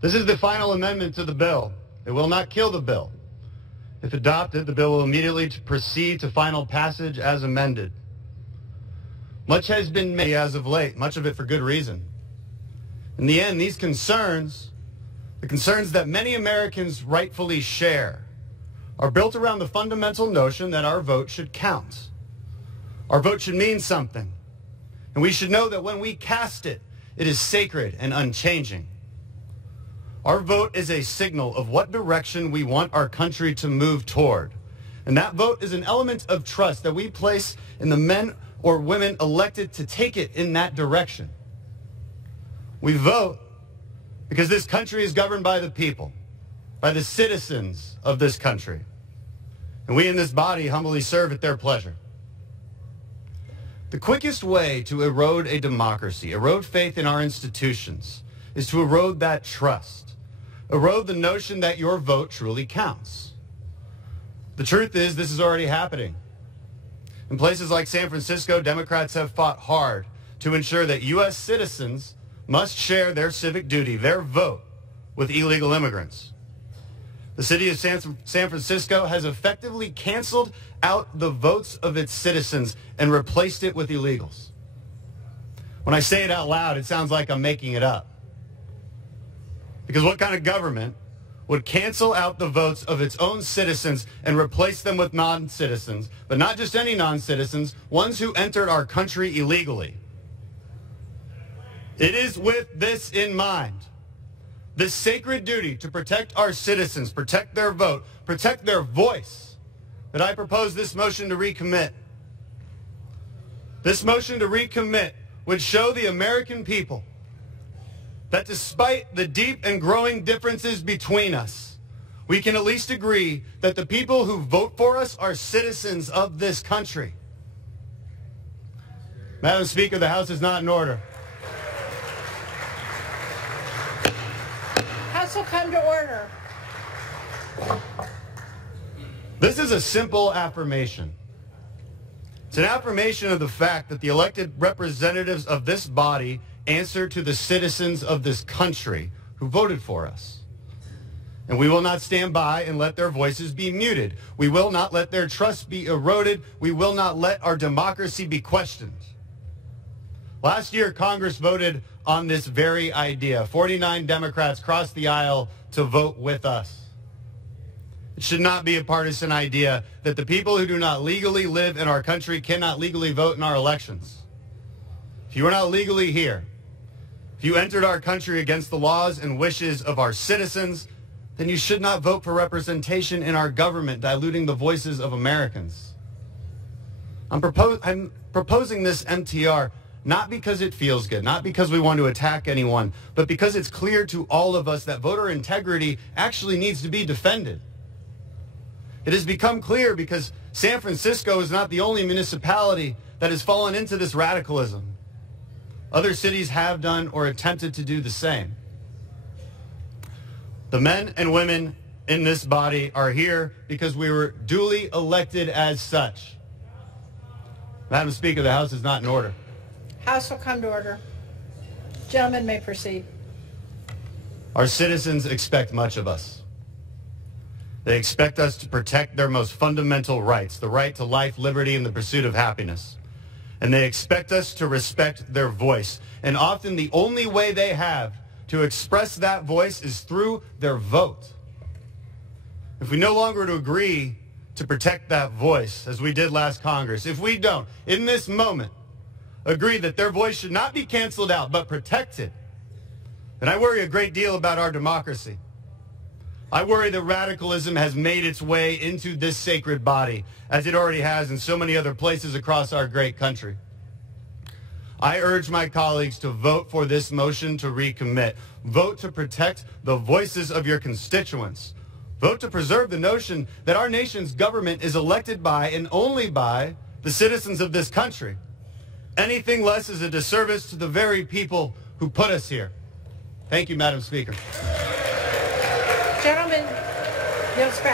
This is the final amendment to the bill. It will not kill the bill. If adopted, the bill will immediately proceed to final passage as amended. Much has been made as of late, much of it for good reason. In the end, these concerns, the concerns that many Americans rightfully share, are built around the fundamental notion that our vote should count. Our vote should mean something. And we should know that when we cast it, it is sacred and unchanging. Our vote is a signal of what direction we want our country to move toward. And that vote is an element of trust that we place in the men or women elected to take it in that direction. We vote because this country is governed by the people, by the citizens of this country. And we in this body humbly serve at their pleasure. The quickest way to erode a democracy, erode faith in our institutions, is to erode that trust. Erode the notion that your vote truly counts. The truth is, this is already happening. In places like San Francisco, Democrats have fought hard to ensure that U.S. citizens must share their civic duty, their vote, with illegal immigrants. The city of San Francisco has effectively canceled out the votes of its citizens and replaced it with illegals. When I say it out loud, it sounds like I'm making it up. Because what kind of government would cancel out the votes of its own citizens and replace them with non-citizens, but not just any non-citizens, ones who entered our country illegally? It is with this in mind, this sacred duty to protect our citizens, protect their vote, protect their voice, that I propose this motion to recommit. This motion to recommit would show the American people that despite the deep and growing differences between us, we can at least agree that the people who vote for us are citizens of this country. Madam Speaker, the House is not in order. House will come to order. This is a simple affirmation. It's an affirmation of the fact that the elected representatives of this body answer to the citizens of this country who voted for us. And we will not stand by and let their voices be muted. We will not let their trust be eroded. We will not let our democracy be questioned. Last year, Congress voted on this very idea. 49 Democrats crossed the aisle to vote with us. It should not be a partisan idea that the people who do not legally live in our country cannot legally vote in our elections. If you are not legally here, if you entered our country against the laws and wishes of our citizens, then you should not vote for representation in our government, diluting the voices of Americans. I'm proposing this MTR not because it feels good, not because we want to attack anyone, but because it's clear to all of us that voter integrity actually needs to be defended. It has become clear because San Francisco is not the only municipality that has fallen into this radicalism. Other cities have done or attempted to do the same. The men and women in this body are here because we were duly elected as such. Madam Speaker, the House is not in order. House will come to order. Gentlemen may proceed. Our citizens expect much of us. They expect us to protect their most fundamental rights, the right to life, liberty, and the pursuit of happiness. And they expect us to respect their voice. And often the only way they have to express that voice is through their vote. If we no longer agree to protect that voice, as we did last Congress, if we don't, in this moment, agree that their voice should not be canceled out, but protected, then I worry a great deal about our democracy. I worry that radicalism has made its way into this sacred body, as it already has in so many other places across our great country. I urge my colleagues to vote for this motion to recommit. Vote to protect the voices of your constituents. Vote to preserve the notion that our nation's government is elected by and only by the citizens of this country. Anything less is a disservice to the very people who put us here. Thank you, Madam Speaker. Gentlemen, yields back.